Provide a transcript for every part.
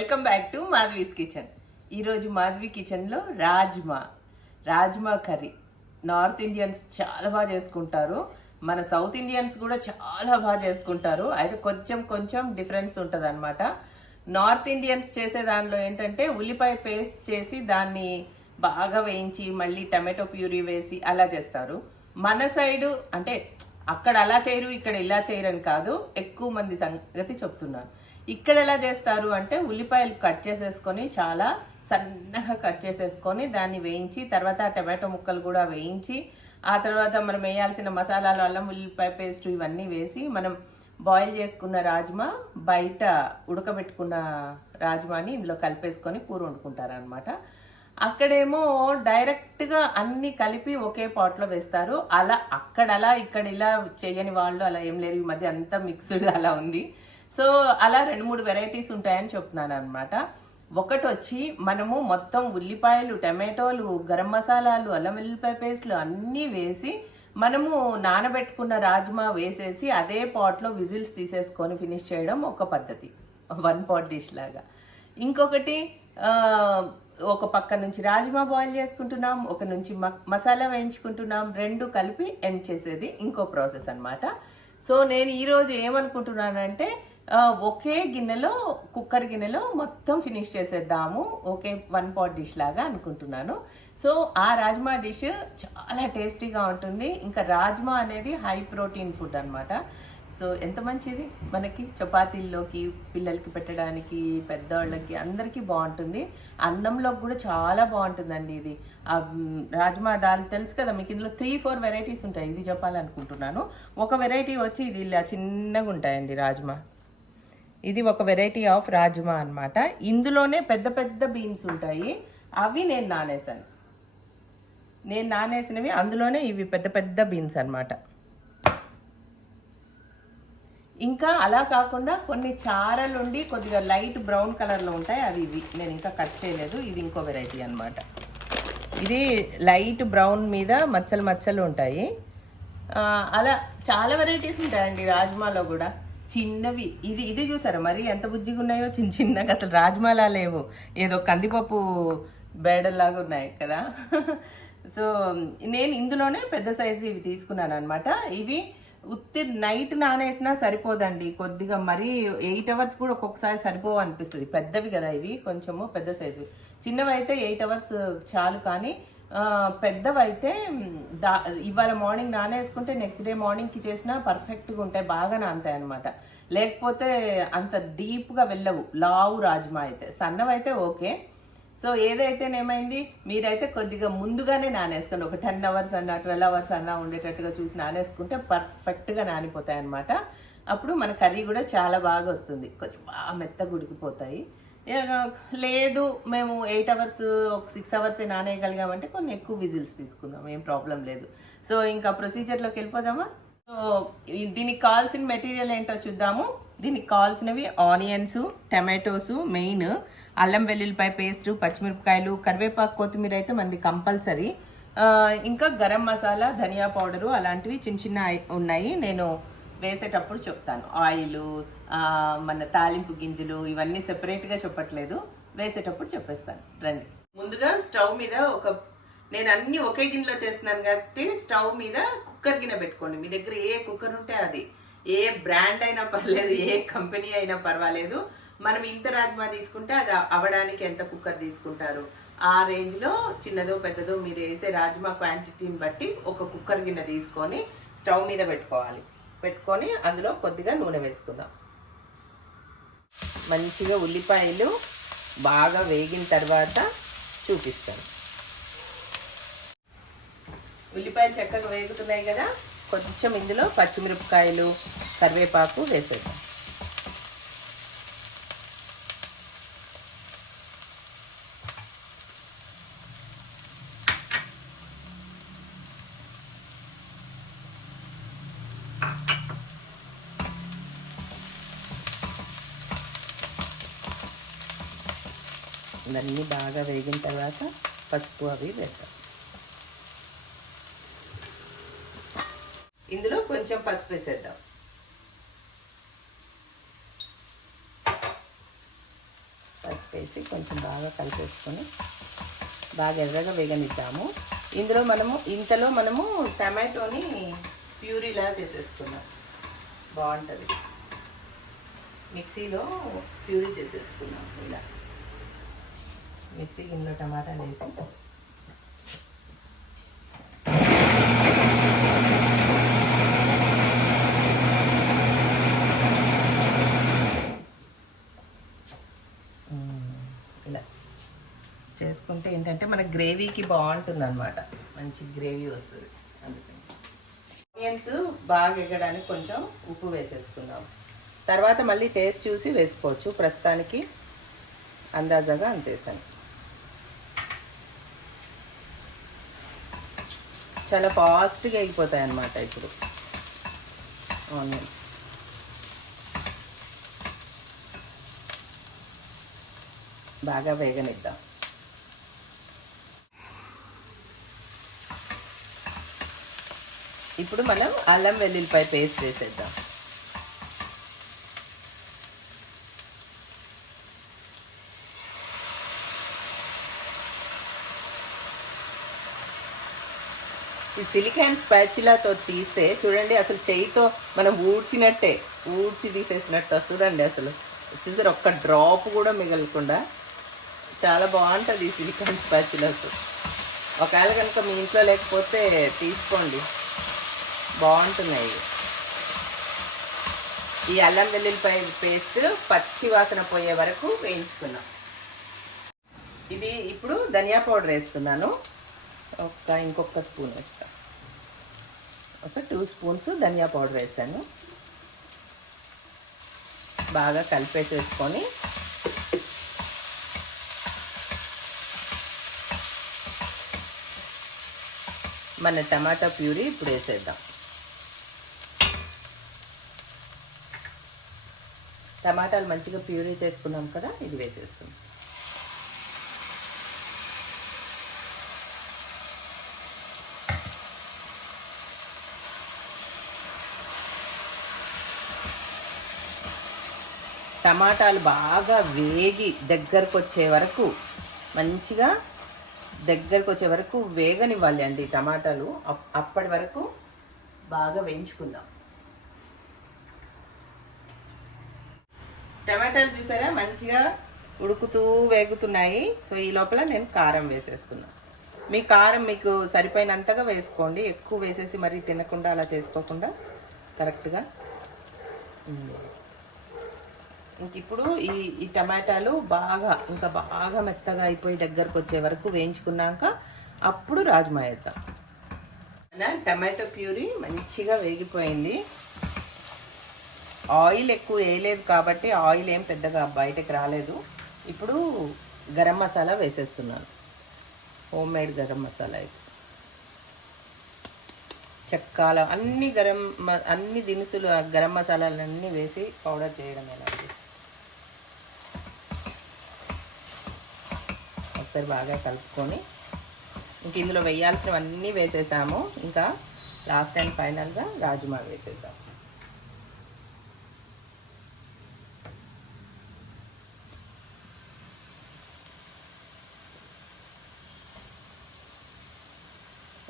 Welcome back to Madhavi's kitchen. ఈరోజు మాధవి కిచెన్లో rajma rajma curry. North Indians చాలా బాగా చేసుకుంటారు. మన సౌత్ ఇండియన్స్ కూడా చాలా బాగా చేసుకుంటారు. అయితే కొంచెం కొంచెం డిఫరెన్స్ ఉంటుంది అనమాట నార్త్ ఇండియన్స్ చేసే దానిలో ఏంటంటే ఉల్లిపాయ పేస్ట్ చేసి దాన్ని బాగా వేయించి మళ్ళీ టమాటో ప్యూరీ వేసి అలా చేస్తారు. మన సైడు అంటే అక్కడ అలా చేయరు ఇక్కడ ఇలా చేయరని కాదు. ఎక్కువ మంది సంగతి చెప్తున్నాను ఇక్కడ ఎలా చేస్తారు అంటే ఉల్లిపాయలు కట్ చేసేసుకొని చాలా సన్నగా కట్ చేసేసుకొని దాన్ని వేయించి తర్వాత టమాటో ముక్కలు కూడా వేయించి ఆ తర్వాత మనం వేయాల్సిన మసాలాలు అల్లం ఉల్లిపాయ పేస్ట్ ఇవన్నీ వేసి మనం బాయిల్ చేసుకున్న రాజ్మా బయట ఉడకబెట్టుకున్న రాజ్మాని ఇందులో కలిపేసుకొని కూర వండుకుంటారు అనమాట అక్కడేమో డైరెక్ట్గా అన్నీ కలిపి ఒకే పాట్లో వేస్తారు. అలా అక్కడ అలా ఇక్కడ ఇలా చేయని వాళ్ళు అలా ఏం లేరు. ఈ మధ్య అంతా మిక్స్డ్ అలా ఉంది. సో అలా రెండు మూడు వెరైటీస్ ఉంటాయని చెప్తున్నాను అనమాట ఒకటి వచ్చి మనము మొత్తం ఉల్లిపాయలు టమాటోలు గరం మసాలాలు అల్లం వెల్లిపాయ పేస్ట్లు అన్నీ వేసి మనము నానబెట్టుకున్న రాజ్మా వేసేసి అదే పాట్లో విజిల్స్ తీసేసుకొని ఫినిష్ చేయడం ఒక పద్ధతి. వన్ పాట్ డిష్ లాగా. ఇంకొకటి ఒక పక్క నుంచి రాజ్మా బాయిల్ చేసుకుంటున్నాం ఒక నుంచి మ- మసాలా వేయించుకుంటున్నాం రెండు కలిపి ఎండ్ చేసేది ఇంకో ప్రాసెస్ అన్నమాట. సో నేను ఈరోజు ఏమనుకుంటున్నానంటే ఒకే గిన్నెలో కుక్కర్ గిన్నెలో మొత్తం ఫినిష్ చేసేద్దాము. ఒకే వన్ పాట్ డిష్ లాగా అనుకుంటున్నాను. సో ఆ రాజ్మా డిష్ చాలా టేస్టీగా ఉంటుంది. ఇంకా రాజ్మా అనేది హై ప్రోటీన్ ఫుడ్ అన్నమాట. సో ఎంత మంచిది? మనకి చపాతీల్లోకి పిల్లలకి పెట్టడానికి పెద్దవాళ్ళకి అందరికీ బాగుంటుంది. అన్నంలోకి కూడా చాలా బాగుంటుందండి ఇది. ఆ, రాజ్మా దాల్ తెలుసు కదా మీకు? ఇందులో త్రీ ఫోర్ వెరైటీస్ ఉంటాయి. ఇది చెప్పాలనుకుంటున్నాను. ఒక వెరైటీ వచ్చి ఇది ఇలా చిన్నగా ఉంటాయండి రాజ్మా. ఇది ఒక వెరైటీ ఆఫ్ రాజ్మా అన్నమాట. ఇందులోనే పెద్ద పెద్ద బీన్స్ ఉంటాయి. అవి నేను నానేసాను నేను నానేసినవి అందులోనే ఇవి పెద్ద పెద్ద బీన్స్ అనమాట ఇంకా అలా కాకుండా కొన్ని చారలుండి కొద్దిగా లైట్ బ్రౌన్ కలర్లో ఉంటాయి. అవి ఇవి. నేను ఇంకా కట్ చేయలేదు. ఇది ఇంకో వెరైటీ అనమాట ఇది లైట్ బ్రౌన్ మీద మచ్చలు మచ్చలు ఉంటాయి. అలా చాలా వెరైటీస్ ఉంటాయండి రాజ్మాలో కూడా. చిన్నవి. ఇది ఇది చూసారా మరి? ఎంత బుజ్జిగా ఉన్నాయో చిన్న చిన్నగా. అసలు రాజ్మాలా లేవు ఏదో కందిపప్పు బేడల్లాగా ఉన్నాయి కదా? సో నేను ఇందులోనే పెద్ద సైజు ఇవి తీసుకున్నాను అనమాట ఇవి ఉత్తి నైట్ నానేసినా సరిపోదండి. కొద్దిగా మరీ ఎయిట్ అవర్స్ కూడా ఒక్కొక్కసారి సరిపోవు అనిపిస్తుంది. పెద్దవి కదా ఇవి. కొంచెము పెద్ద సైజు. చిన్నవి అయితే ఎయిట్ అవర్స్ చాలు కానీ పెద్దవైతే దా ఇవాళ మార్నింగ్ నానేసుకుంటే నెక్స్ట్ డే మార్నింగ్కి చేసినా పర్ఫెక్ట్గా ఉంటాయి బాగా నానతాయి అనమాట లేకపోతే అంత డీప్గా వెళ్ళవు లావు రాజ్మా అయితే. సన్నవైతే ఓకే. సో ఏదైతేనేమైంది మీరైతే కొద్దిగా ముందుగానే నానేసుకోండి. ఒక టెన్ అవర్స్ అన్న ట్వెల్వ్ అవర్స్ అన్న ఉండేటట్టుగా చూసి నానేసుకుంటే పర్ఫెక్ట్గా నానిపోతాయి అనమాట అప్పుడు మన కర్రీ కూడా చాలా బాగా వస్తుంది. కొంచెం బాగా మెత్తగా ఉడికిపోతాయి. లేదు మేము ఎయిట్ అవర్స్ ఒక సిక్స్ అవర్స్ నానేయగలిగామంటే కొన్ని ఎక్కువ విజిల్స్ తీసుకుందాం ఏం ప్రాబ్లం లేదు. సో ఇంకా ప్రొసీజర్లోకి వెళ్ళిపోదామా? సో దీనికి కావాల్సిన మెటీరియల్ ఏంటో చూద్దాము. దీనికి కావాల్సినవి ఆనియన్స్ టమాటోస్ మెయిన్ అల్లం వెల్లుల్లిపాయ పేస్ట్ పచ్చిమిరపకాయలు కరివేపాకు కొత్తిమీర అయితే మనది కంపల్సరీ ఇంకా గరం మసాలా ధనియా పౌడరు అలాంటివి చిన్న చిన్న ఉన్నాయి. నేను వేసేటప్పుడు చెప్తాను. ఆయిల్ మన తాలింపు గింజలు ఇవన్నీ సెపరేట్గా చెప్పట్లేదు. వేసేటప్పుడు చెప్పేస్తాను. రండి. ముందుగా స్టవ్ మీద ఒక నేను అన్ని ఒకే గిన్నెలో చేస్తున్నాను కాబట్టి స్టవ్ మీద కుక్కర్ గిన్నె పెట్టుకోండి. మీ దగ్గర ఏ కుక్కర్ ఉంటే అది. ఏ బ్రాండ్ అయినా పర్లేదు ఏ కంపెనీ అయినా పర్వాలేదు. మనం ఇంత రాజ్మా తీసుకుంటే అది అవడానికి ఎంత కుక్కర్ తీసుకుంటారు? ఆ రేంజ్లో చిన్నదో పెద్దదో మీరు వేసే రాజ్మా క్వాంటిటీని బట్టి ఒక కుక్కర్ గిన్నె తీసుకొని స్టవ్ మీద పెట్టుకోవాలి. పెట్టుకొని అందులో కొద్దిగా నూనె వేసుకుందాం. మంచిగా ఉల్లిపాయలు బాగా వేగిన తర్వాత చూపిస్తాను. ఉల్లిపాయలు చక్కగా వేగుతున్నాయి కదా కొంచెం ఇందులో పచ్చిమిరపకాయలు కరివేపాకు వేసేద్దాం. ఇవన్నీ బాగా వేగిన తర్వాత పసుపు అవి వేస్తాం ఇందులో కొంచెం పసుపు వేసేద్దాం. పసుపు వేసి కొంచెం బాగా కలిపేసుకొని బాగా ఎర్రగా వేగనిద్దాము. ఇందులో మనము ఇంతలో మనము టమాటోని ప్యూరీలా చేసేసుకున్నాం బాగుంటుంది. మిక్సీలో ప్యూరీ చేసేసుకున్నాం ఇలా. మిక్సీ గిన్నెలో టమాటాలు వేసి. ఇలా చేసుకుంటే ఏంటంటే మన గ్రేవీకి బాగుంటుంది అనమాట మంచి గ్రేవీ వస్తుంది. అందుకని. ఆనియన్స్ బాగా ఎగడానికి కొంచెం ఉప్పు వేసేసుకుందాం. తర్వాత మళ్ళీ టేస్ట్ చూసి వేసుకోవచ్చు. ప్రస్తుతానికి అందాజాగా అంతేసాను చాలా ఫాస్ట్గా అయిపోతాయి అన్నమాట ఇప్పుడు. ఆనియన్స్. బాగా వేగనిద్దాం. ఇప్పుడు మనం అల్లం వెల్లుల్లిపాయ పేస్ట్ వేసేద్దాం ఈ సిలికాన్ స్పాచులాతో తీస్తే చూడండి అసలు చేయితో మనం ఊడ్చినట్టే ఊడ్చి తీసేసినట్టు వస్తుందండి అసలు. చూసారు ఒక్క డ్రాప్ కూడా మిగలకుండా చాలా బాగుంటుంది ఈ సిలికాన్ స్పాచులాస్ ఒకవేళ కనుక మీ ఇంట్లో లేకపోతే తీసుకోండి. బాగుంటున్నాయి. ఈ అల్లం వెల్లుల్లిపాయ పేస్ట్ పచ్చి వాసన పోయే వరకు వేయించుకున్నాం. ఇది ఇప్పుడు ధనియా పౌడర్ వేస్తున్నాను. ఒక ఇంకొక స్పూన్ వేస్తా. ఒక టూ స్పూన్స్ ధనియా పౌడర్ వేసాను. బాగా కలిపేసేసుకొని మన టమాటా ప్యూరీ ఇప్పుడు వేసేద్దాం. టమాటాలు మంచిగా ప్యూరీ చేసుకున్నాం కదా ఇది వేసేస్తుంది టమాటాలు బాగా వేగి దగ్గరకు వచ్చే వరకు మంచిగా దగ్గరకు వచ్చే వరకు వేగనివ్వాలి అండి టమాటాలు. అప్- అప్పటి వరకు బాగా వేయించుకుందాం. టమాటాలు చూసారా? మంచిగా ఉడుకుతూ వేగుతున్నాయి. సో ఈ లోపల నేను కారం వేసేసుకున్నాను మీ కారం మీకు సరిపోయినంతగా వేసుకోండి. ఎక్కువ వేసేసి మరీ తినకుండా అలా చేసుకోకుండా కరెక్ట్గా. ఇంక ఇప్పుడు ఈ ఈ టమాటాలు బాగా ఇంకా బాగా మెత్తగా అయిపోయి దగ్గరకు వచ్చే వరకు వేయించుకున్నాక అప్పుడు రాజ్మా వేద్దాం. టమాటో ప్యూరీ మంచిగా వేగిపోయింది. ఆయిల్ ఎక్కువ వేయలేదు కాబట్టి ఆయిల్ ఏం పెద్దగా బయటకు రాలేదు. ఇప్పుడు గరం మసాలా వేసేస్తున్నాను. హోమ్ మేడ్ గరం మసాలా ఇది. చెక్కాల అన్ని గరం అన్ని దినుసులు గరం మసాలాలన్నీ వేసి పౌడర్ చేయడం ఎలాంటి ఒకసారి బాగా కలుపుకొని ఇంక ఇందులో వేయాల్సినవన్నీ వేసేసాము. ఇంకా లాస్ట్ అండ్ ఫైనల్గా రాజ్మా వేసేద్దాం.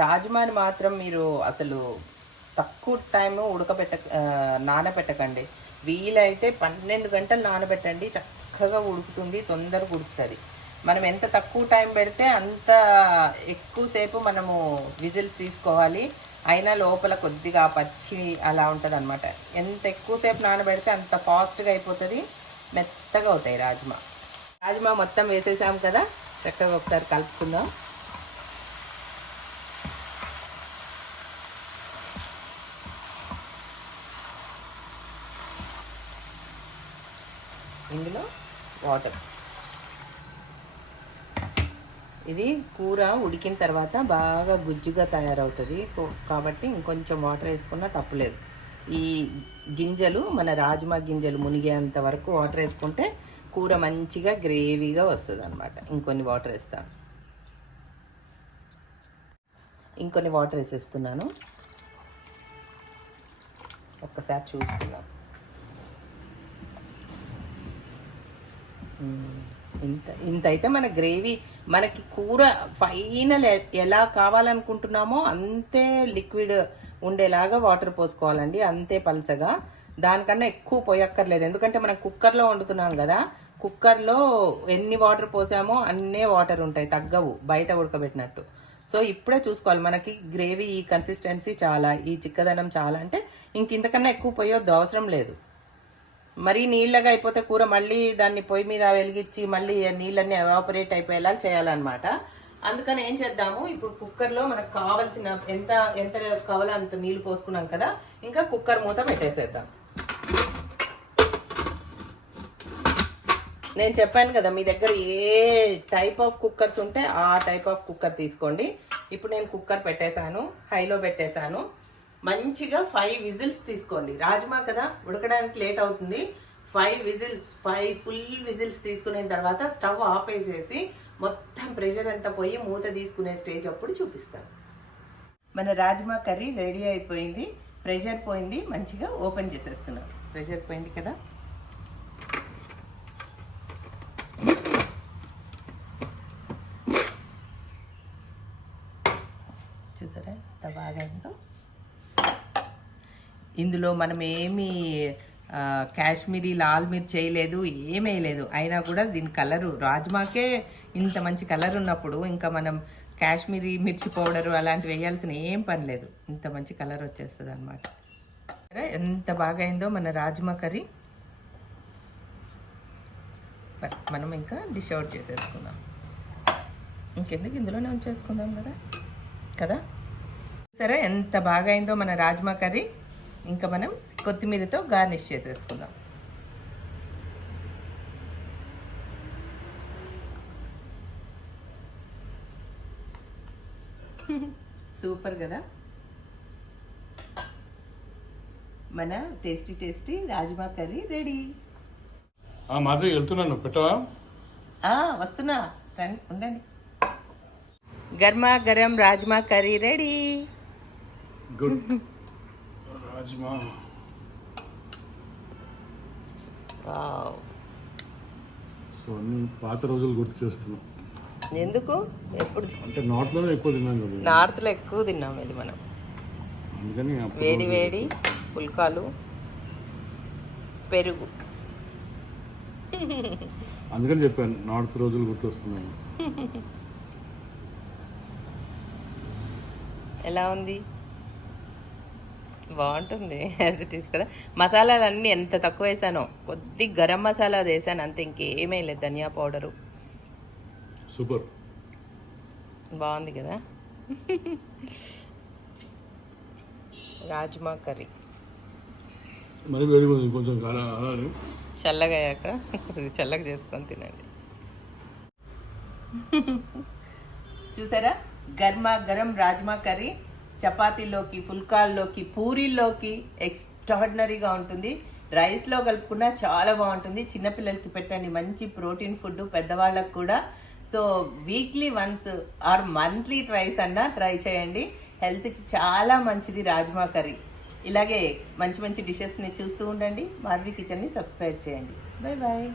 రాజ్మాని మాత్రం మీరు అసలు తక్కువ టైం ఉడకబెట్ట నానబెట్టకండి వీలైతే పన్నెండు గంటలు నానబెట్టండి. చక్కగా ఉడుకుతుంది తొందరగా ఉడుకుతుంది. మనం ఎంత తక్కువ టైం పెడితే అంత ఎక్కువసేపు మనము విజిల్స్ తీసుకోవాలి. అయినా లోపల కొద్దిగా పచ్చి అలా ఉంటుంది అనమాట ఎంత ఎక్కువసేపు నానబెడితే అంత ఫాస్ట్గా అయిపోతుంది. మెత్తగా అవుతాయి రాజ్మా. రాజ్మా మొత్తం వేసేసాం కదా. చక్కగా ఒకసారి కలుపుకుందాం. ఇందులో వాటర్. ఇది కూర ఉడికిన తర్వాత బాగా గుజ్జుగా తయారవుతుంది. కో- కాబట్టి ఇంకొంచెం వాటర్ వేసుకున్నా తప్పులేదు ఈ గింజలు మన రాజ్మా గింజలు మునిగేంత వరకు వాటర్ వేసుకుంటే కూర మంచిగా గ్రేవీగా వస్తుంది అనమాట ఇంకొన్ని వాటర్ వేస్తాను. ఇంకొన్ని వాటర్ వేసేస్తున్నాను. ఒక్కసారి చూసుకుందాం. ఇంత ఇంత అయితే మన గ్రేవీ మనకి కూర ఫైనల్ ఎలా కావాలనుకుంటున్నామో అంతే లిక్విడ్ ఉండేలాగా వాటర్ పోసుకోవాలండి అంతే పలసగా దానికన్నా ఎక్కువ పోయక్కర్లేదు ఎందుకంటే మనం కుక్కర్లో వండుతున్నాం కదా కుక్కర్లో ఎన్ని వాటర్ పోసామో అన్నే వాటర్ ఉంటాయి తగ్గవు బయట ఉడకబెట్టినట్టు. సో ఇప్పుడే చూసుకోవాలి మనకి గ్రేవీ ఈ కన్సిస్టెన్సీ చాలా ఈ చిక్కదనం చాలా అంటే ఇంక ఇంతకన్నా ఎక్కువ పోయొద్దు అవసరం లేదు. మరీ నీళ్ళగా అయిపోతే కూర మళ్ళీ దాన్ని పొయ్యి మీద వెలిగించి మళ్ళీ నీళ్ళన్నీ ఎవాపరేట్ అయిపోయేలాగా చేయాలన్నమాట. అందుకని ఏం చేద్దాము? ఇప్పుడు కుక్కర్లో మనకు కావాల్సిన ఎంత ఎంత కావాలో అంత నీళ్ళు పోసుకున్నాం కదా ఇంకా కుక్కర్ మూత పెట్టేసేద్దాం. నేను చెప్పాను కదా మీ దగ్గర ఏ టైప్ ఆఫ్ కుక్కర్స్ ఉంటే ఆ టైప్ ఆఫ్ కుక్కర్ తీసుకోండి. ఇప్పుడు నేను కుక్కర్ పెట్టేశాను హైలో పెట్టేశాను. మంచిగా ఫైవ్ విజిల్స్ తీసుకోండి. రాజ్మా కదా ఉడకడానికి లేట్ అవుతుంది. Five whistles five full whistles తీసుకున్న తర్వాత స్టవ్ ఆపేసేసి మొత్తం ప్రెషర్ అంతా పోయి మూత తీసుకునే స్టేజ్ అప్పుడు చూపిస్తాను. మన రాజ్మా కర్రీ రెడీ అయిపోయింది. ప్రెషర్ పోయింది. మంచిగా ఓపెన్ చేసేస్తున్నాం ప్రెషర్ పోయింది కదా చూసారా ఎంత బాగా అయిందో ఇందులో మనం ఏమి కాశ్మీరీ లాల్ మీరు చేయలేదు ఏమేయలేదు వేయలేదు. అయినా కూడా దీని కలరు రాజ్మాకే ఇంత మంచి కలర్ ఉన్నప్పుడు ఇంకా మనం కాశ్మీరీ మిర్చి పౌడరు అలాంటివి వేయాల్సిన ఏం పని లేదు. ఇంత మంచి కలర్ వచ్చేస్తుంది అనమాట ఎంత బాగా అయిందో మన రాజ్మా కర్రీ. మనం ఇంకా డిష్ అవుట్ చేసేసుకుందాం. ఇంకెందుకు ఇందులోనే ఉంచేసుకుందాం కదా? కదా? సరే ఎంత బాగా అయిందో మన రాజ్మా కర్రీ. ఇంకా మనం కొత్తిమీరతో గార్నిష్ చేసేసుకుందాం. సూపర్ కదా? మన tasty tasty rajma curry ready. ఆ మాధవి వెళ్తున్నాను. పెట్టవా? వస్తున్నా. రండి ఉండండి. గర్మా garam rajma curry ready. Good. Rajma so అన్ని పాత రోజులు గుర్తు చేస్తున్నాం. ఎందుకు? ఎప్పుడు? అంటే నార్త్లోనే ఎక్కువ తిన్నాం కదా. నార్త్లో ఎక్కువ తిన్నాం ఇది మనం. అందుకని వేడి వేడి పుల్కాలు పెరుగు. అందుకని చెప్పాను నార్త్ రోజులు గుర్తు వస్తున్నాను ఎలా ఉంది? బాగుంటుంది యాజ్ ఇట్ ఈస్ కదా. మసాలాలు అన్నీ ఎంత తక్కువ వేసానో కొద్ది గరం మసాలా వేసాను అంతే ఇంకేమీ లేదు ధనియా పౌడరు. సూపర్. బాగుంది కదా. రాజ్మా కర్రీ. మరి కొంచెం చల్లగా అయ్యాక చల్లగా చేసుకొని తినండి. చూసారా? గర్మా గరం రాజ్మా కర్రీ. చపాతీలోకి ఫుల్కాల్లోకి పూరీల్లోకి ఎక్స్ట్రాడినరీగా ఉంటుంది. రైస్లో కలుపుకున్నా చాలా బాగుంటుంది. చిన్నపిల్లలకి పెట్టండి. మంచి ప్రోటీన్ ఫుడ్ పెద్దవాళ్ళకు కూడా. So weekly once or monthly twice అన్నా ట్రై చేయండి. హెల్త్కి చాలా మంచిది రాజ్మా కర్రీ. ఇలాగే మంచి మంచి డిషెస్ని చూస్తూ ఉండండి. మార్వీ కిచెన్ని సబ్స్క్రైబ్ చేయండి. Bye bye